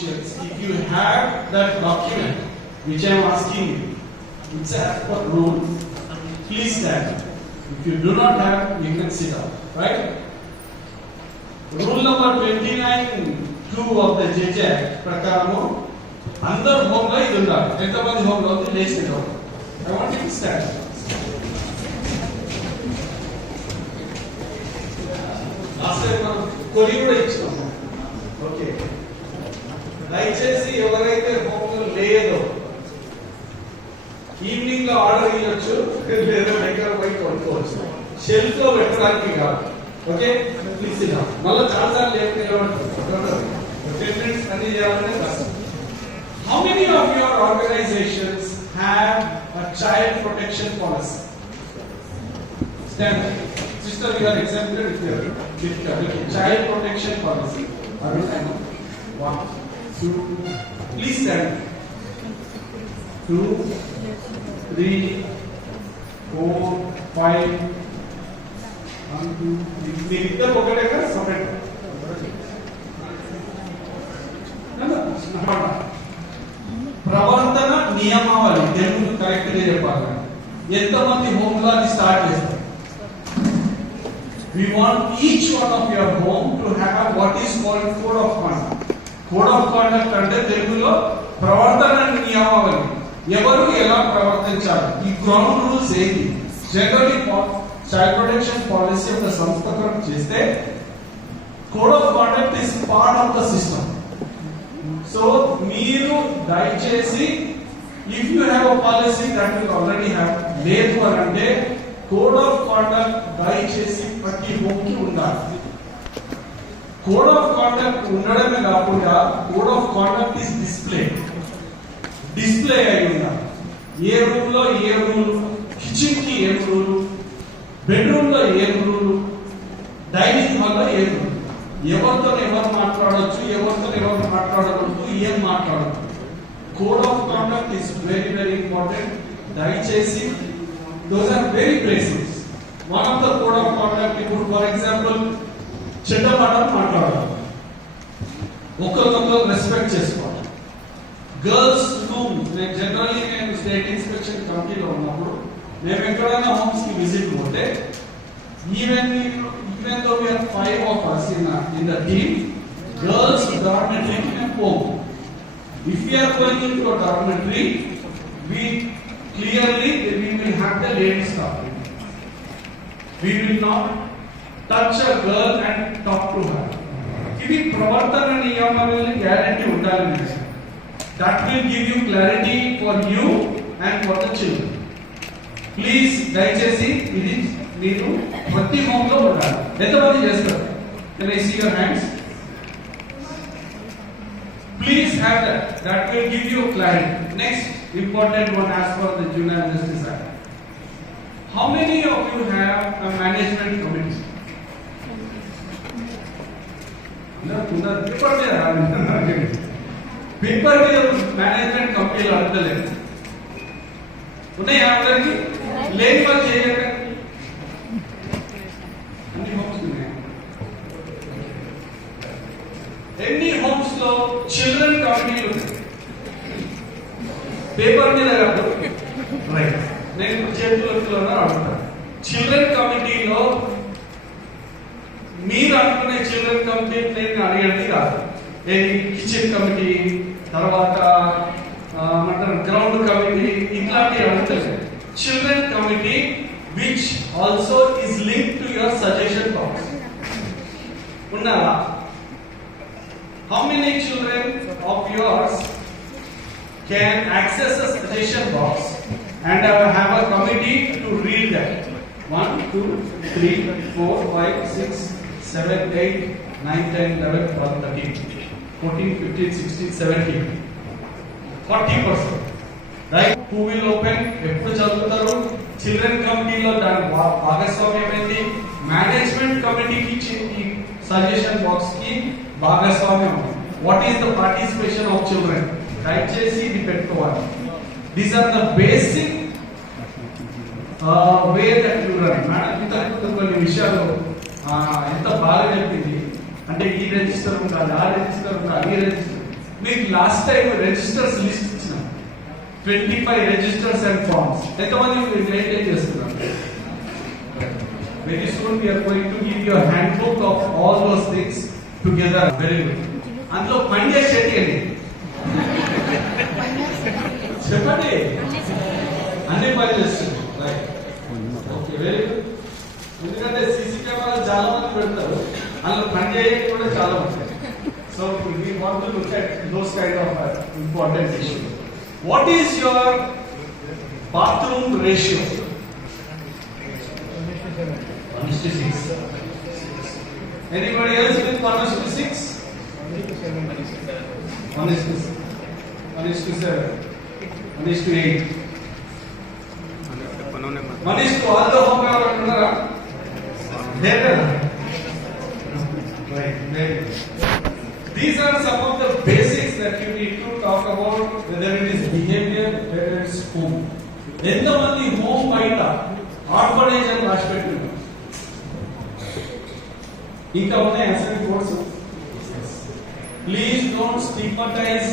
officials, if you have that document which I am asking you, it's as per rule, please stand. If you do not have, you can sit down, right? Rule number 29(2) of the JJ Act ప్రకారము అందరు హోమ్ లో ఇది ఉండాలి. ఎంతమంది హోమ్ లో ఉంది లేచి నిలబడండి. I want you to stand. Last time మనం కొరి కూడా ఇచ్చాం. ఓకే, దయచేసి ఎవరైతే హోమ్ లో లేదో ఈవినింగ్ లో ఆర్డర్ ఇవ్వచ్చు, లేదా దగ్గర పోయి కొనుక్కోవచ్చు. షెల్ఫ్ లో పెట్టడానికి కాదు. ఓకే, ప్లీజ్ ఇలా మళ్ళీ చాలా సార్లు నిలబడుతుంది. 10 minutes అన్ని చేయాలంటే కష్టం. How many of your organizations have a child protection policy? Stand. Sister, you are exempted if you are child protection policy. Are you stand? 1, 2, please stand. 2, 3, 4, 5. 1, 2, 3. మీరు ఇద్దరు ఒకటేగా సపరేట్. ప్రవర్తన నియమావళి తెలుగు కరెక్ట్ గా చెప్పాలి. ఎంతమంది హోమ్ లో స్టార్ట్ చేస్తారు? We want each one of your home to have what is called code of conduct. Code of conduct అంటే తెలుగులో ప్రవర్తన నియమావళి. ఎవరు ఎలా ప్రవర్తించాలి, ఈ గ్రౌండ్ రూల్స్ ఏంటి? జనరల్లీ చైల్డ్ ప్రొటెక్షన్ పాలసీ ఒక సంస్థకం చేస్తే code of conduct is part of the system. So మీరు దయచేసి if you have a policy that you already have, లేదు అని అంటే కోడ్ ఆఫ్ కాండక్ట్ దయచేసి ప్రతి హోమ్ కి ఉండాలి. కోడ్ ఆఫ్ కాండక్ట్ ఉండడమే కాకుండా code of conduct is display అయి ఉండాలి. ఏ రూమ్ లో ఏ రూల్, కిచెన్ కి ఏ రూల్, బెడ్రూమ్ లో ఏ రూల్, డైనింగ్ హాల్ లో ఏ రూల్, ఎవరితో ఎవరు మాట్లాడొచ్చు, ఎవరితో ఎవరు మాట్లాడకూడదు, ఏం మాట్లాడకూడదు. Code of conduct is very very important. దయచేసి those are very basics. One of the code of conduct, ఇప్పుడు ఫర్ ఎగ్జాంపుల్ చెడ్డమాట మాట్లాడాలి, ఒకరికొకరు రెస్పెక్ట్ చేసుకోవాలి. గర్ల్స్ రూమ్, జనరల్లీ నేను స్టేట్ ఇన్స్పెక్షన్ కమిటీలో ఉన్నప్పుడు మేము ఎక్కడైనా హోమ్స్ కి విజిట్ పోతే even though we are 5 of us in the team, girls dormitory in a home. If we are going into a dormitory, we will have the ladies talk. We will not touch a girl and talk to her. Ivi pravartana niyamavalni guarantee undalani. That will give you clarity for you and for the children. Please దయచేసి ఇది మీరు ప్రతి హోమ్ లో ఉండాలి. ఎంతమంది చేస్తారు? Can I see your hands? Please have that. That will give you clarity. Next important one as per the Juvenile Justice Act. How many of you have a management committee? Paper మీద మేనేజ్మెంట్ కమిటీలో అడగలేదు. ఉన్నాయా అందరికి? లేని వాళ్ళు చేయగలరు. అన్ని హోమ్స్ ఉన్నాయి. ఎన్ని హోమ్స్ లో చిల్డ్రన్ కమిటీలు ఉన్నాయి? పేపర్ మీద కాదు, రైట్, నేను చేతుల్లో అడుగుతాను. చిల్డ్రన్ కమిటీలో మీరు అనుకునే చిల్డ్రన్ కమిటీ నేను అడిగేది కాదు. కిచెన్ కమిటీ, తర్వాత గ్రౌండ్ కమిటీ, ఇట్లాంటివి అడుగుతారు. Children committee which also is linked to your suggestion box. Unnara? How many children of yours can access a suggestion box and have a committee to read that? 1, 2, 3, 4, 5, 6, 7, 8, 9, 10, 11, 12, 13, 14, 15, 16, 17, 40%. Right? Who will open? ఎప్పుడు చదువుతారు? చిల్డ్రన్ కమిటీలో దాని భాగస్వామ్యం ఏంటి? మేనేజ్మెంట్ కమిటీకి suggestion box కి భాగస్వామ్యం. What is the participation of children? దయచేసి ఇది పెట్టుకోవాలి. These are the basic way that you run. Madam ఇంతకుముందు కొన్ని విషయాలు ఎంత బాగా చెప్పింది అంటే ఈ రిజిస్టర్ ఉండాలి, ఆ రిజిస్టర్ ఉండాలి, ఈ రిజిస్టర్ మీకు లాస్ట్ టైం రిజిస్టర్స్ లిస్ట్ ఇచ్చిన 25 రిజిస్టర్స్ అండ్ ఫార్మ్స్ ఎంతమంది మీరు మెయింటైన్ చేస్తున్నారు? Very soon we are going to give you a handbook of all those things together. Very good. అందులో పని చేసేటి అండి చెప్పండి, అన్ని పని చేస్తుంది. Right, okay, very good. ఎందుకంటే సీసీ కెమెరాలు చాలా మంది పెడతారు, అందులో పని చేయడం కూడా చాలా ఉంటాయి. So we want to look at those kind of important issues. What is your bathroom ratio? 1:6. Anybody else with 1:6? 1:7. 1:8. 1:1 all the home ఎవరు ఉన్నారా? లేదు. Right. These are some of the basics that you need to talk about, whether it is behavior, whether it is home. ఎంతమంది home బయట orphanage అని రాసి పెట్టున్నారు? ఇంకా ఉన్నాయి అసెంట్ కోర్సు. Please don't stigmatize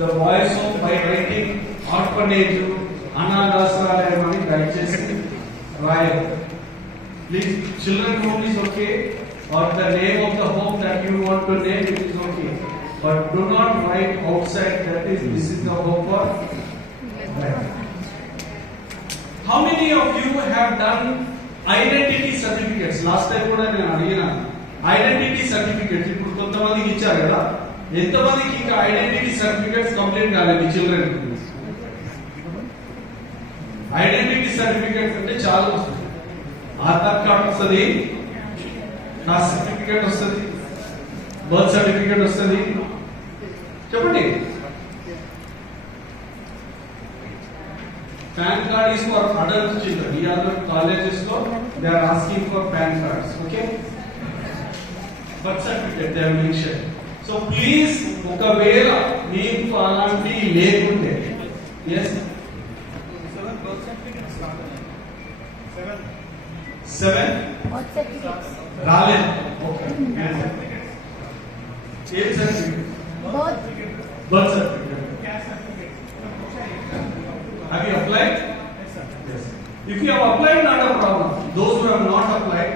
the boys home by writing orphanage, అనాథాశ్రయాలయం అని దయచేసి రాయరు. Please, children home is okay, or the name of the home that you want to name, it is okay, but do not write outside that this is the home for. How many of you have done identity certificates? Last time కూడా నేను అడిగినా identity certificates ఇప్పుడు కొంతమందికి ఇచ్చారు కదా, ఎంతమందికి ఇంకా identity certificates complete కాలేదు? చిల్డ్రన్ ఐడెంటిటీ సర్టిఫికేట్స్ అంటే చాలా వస్తుంది. ఆధార్ కార్డ్ వస్తుంది, కాస్ట్ సర్టిఫికేట్ వస్తుంది, బర్త్ సర్టిఫికేట్ వస్తుంది. చెప్పండి. PAN card is for adult children. The other colleges lo they are asking for PAN cards. Okay. Birth certificate they have mentioned. So please, ఒకవేళ మీకు అలాంటి లేకుంటే, yes, 7 birth certificates birth certificates రాలేదు. ఓకే, ఏ certificate? birth certificate. Have you applied? Yes. If you have applied, not a problem. Those who have not applied,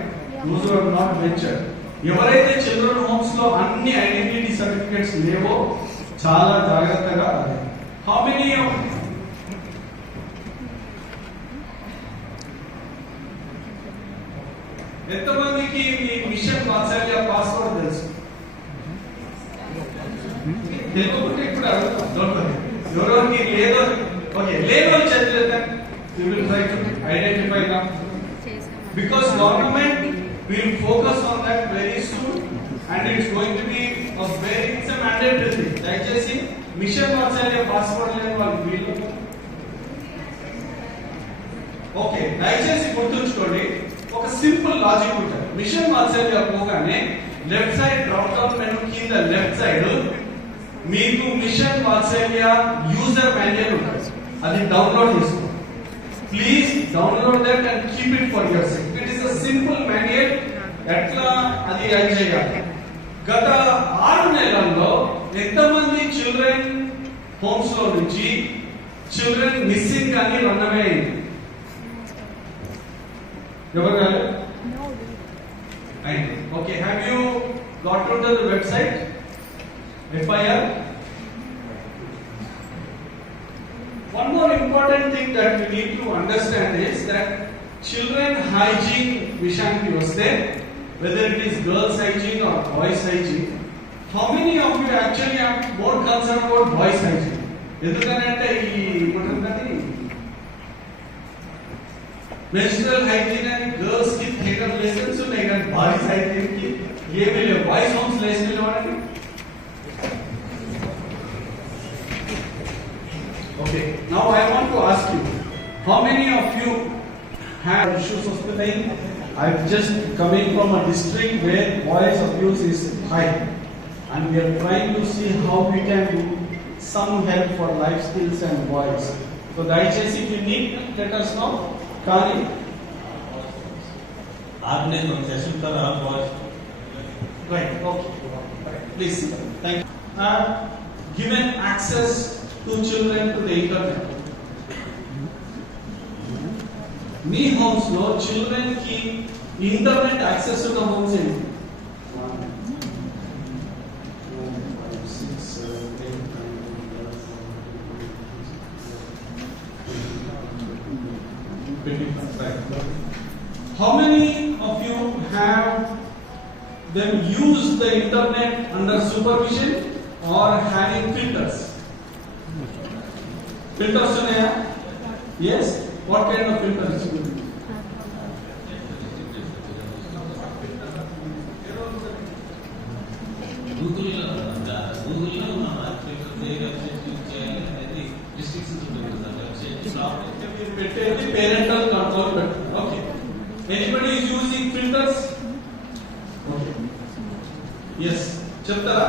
those who have not ventured, ఎవరైతే children homes లో అన్ని identity certificates లేవో చాలా జాగ్రత్తగా. How many of ఎంతమందికి మీ మిషన్ వాత్సల్య పాస్వర్డ్ తెలుసు? తెలుగుంటే ఇప్పుడు అడుగుతాం. ఎవరికి లేదో, ఓకే, లేదో చదివితే we will try to identify them, because government will focus on that very soon, and it's going to be it's a mandatory thing. దయచేసి మిషన్ వాత్సల్య పాస్వర్డ్ లేని వాళ్ళు వీళ్ళు, ఓకే, దయచేసి గుర్తుంచుకోండి. ఒక సింపుల్ లాజిక్ ఉంటుంది. మిషన్ వాత్సల్య పోగానే left side drop down menu కింద లెఫ్ట్ సైడ్ మీకు మిషన్ వాత్సల్య యూజర్ మాన్యువల్ ఉంటుంది. అది డౌన్లోడ్ చేసుకోండి. Please download that and keep it for your self. It is a simple manual. ఎట్లా అది యాడ్ చేయాలి. గత 6 నెలల్లో ఎంతమంది చిల్డ్రన్ హోమ్స్ లో నుంచి చిల్డ్రన్ మిస్సింగ్ కానీ రన్ అవే అయింది? ఎవరు కాదు? Okay, have you got to the website FIR? One more important thing that we need to understand is that children hygiene vishanki vaste, whether it is girls hygiene or boys hygiene, how many of you actually are more concerned about boys hygiene? Endukante ee untadi menstrual hygiene and girls ki theater lessons unnai kan boys hygiene ki ye mile boys homes lesson levanadi. Okay, now I want to ask you, how many of you have issues of the time? I'm just coming from a district where boys abuse is high, and we are trying to see how we can do some help for life skills and boys. So dayachesi if you need, let us know. Kali, आपने कंसेशन कर रहा boys. Right, okay, please, thank you. Give access to children to the internet. మీ హోమ్స్ లో చిల్డ్రన్ కి internet access ఉన్న హోమ్స్ ఏంటి? 1, 2, 3, 4, 5, 6, 7, 8, 9, 10, 11, 12, 13, 14, 15, 16, 17, 18, 19, 20. How many of you have them use the internet under supervision or having filters? Filters unnaya? Yes. What kind of filters? Parental control. Okay. Anybody is using filters? Okay. Yes. Chaptara.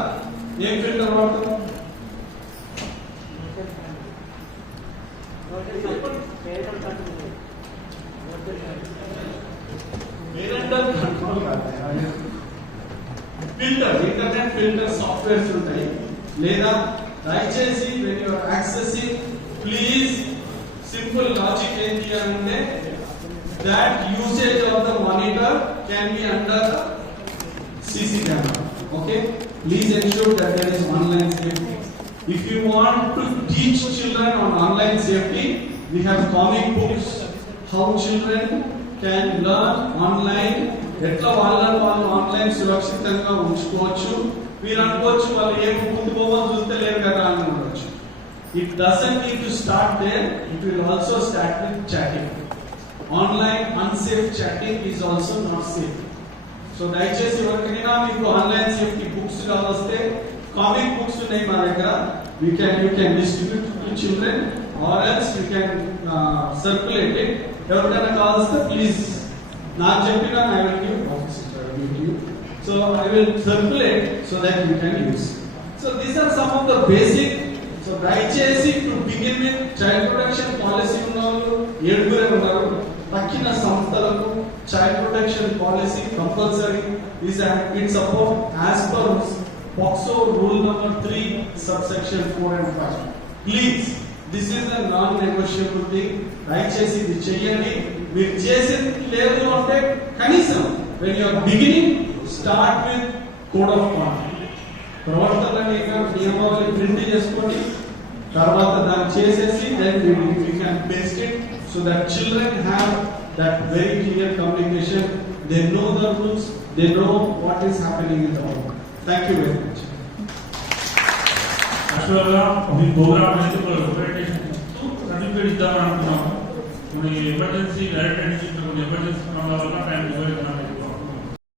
Em filter vaadtam? Parental control filter, internet filter softwares ఉంటాయి. లేదా దయచేసి when you are accessing, please simple logic ఏంటి అంటే that usage of the monitor can be under the CC camera. Okay, please ensure that there is online safety. If you want to teach children on online safety, we have comic books how children can learn online. ఎట్లా వాళ్ళని ఆన్లైన్ సురక్షితంగా ఉంచుకోవచ్చు. మీరు అనుకోవచ్చు వాళ్ళు ఏ ముందు పోవని చూస్తే లేరు కదా అని అనుకోవచ్చు. It doesn't need to start there. It will also start with chatting. Online unsafe chatting is also not safe. So దయచేసి ఎవరికైనా మీకు ఆన్లైన్ సేఫ్టీ బుక్స్ కావస్తే కామిక్ బుక్స్ ఉన్నాయి మా దగ్గర. You can distribute to children or else you can circulate it. ఎవరికైనా కావస్తే ప్లీజ్ నాకు చెప్పినా I will give you. So I will circulate so that you can use. So these are some of the basic. So దయచేసి to begin with child protection policy ఉన్నవాళ్ళు 7 ఉన్నారు. తక్కిన సంస్థలకు child protection policy compulsory is it's about as per POCSO rule number 3 subsection 4 and 5. Please, this is a non-negotiable thing. దయచేసి ఇది చేయండి. మీరు చేసేది లేదు అంటే కనీసం when you are beginning, start with code of conduct. ప్రవర్తన నియమావళి ప్రింట్ చేసుకోండి. తర్వాత దాన్ని చేసేసి then we can paste it so that children have that very clear communication. They know the rules. They know what is happening in the world. Thank you very much. యాక్చువల్గా ఈ ప్రోగ్రామ్ అనేది representation certificate ఇద్దామని అనుకున్నాము. కొన్ని emergency direct కొన్ని ఎమర్జెన్సీ వల్ల టైం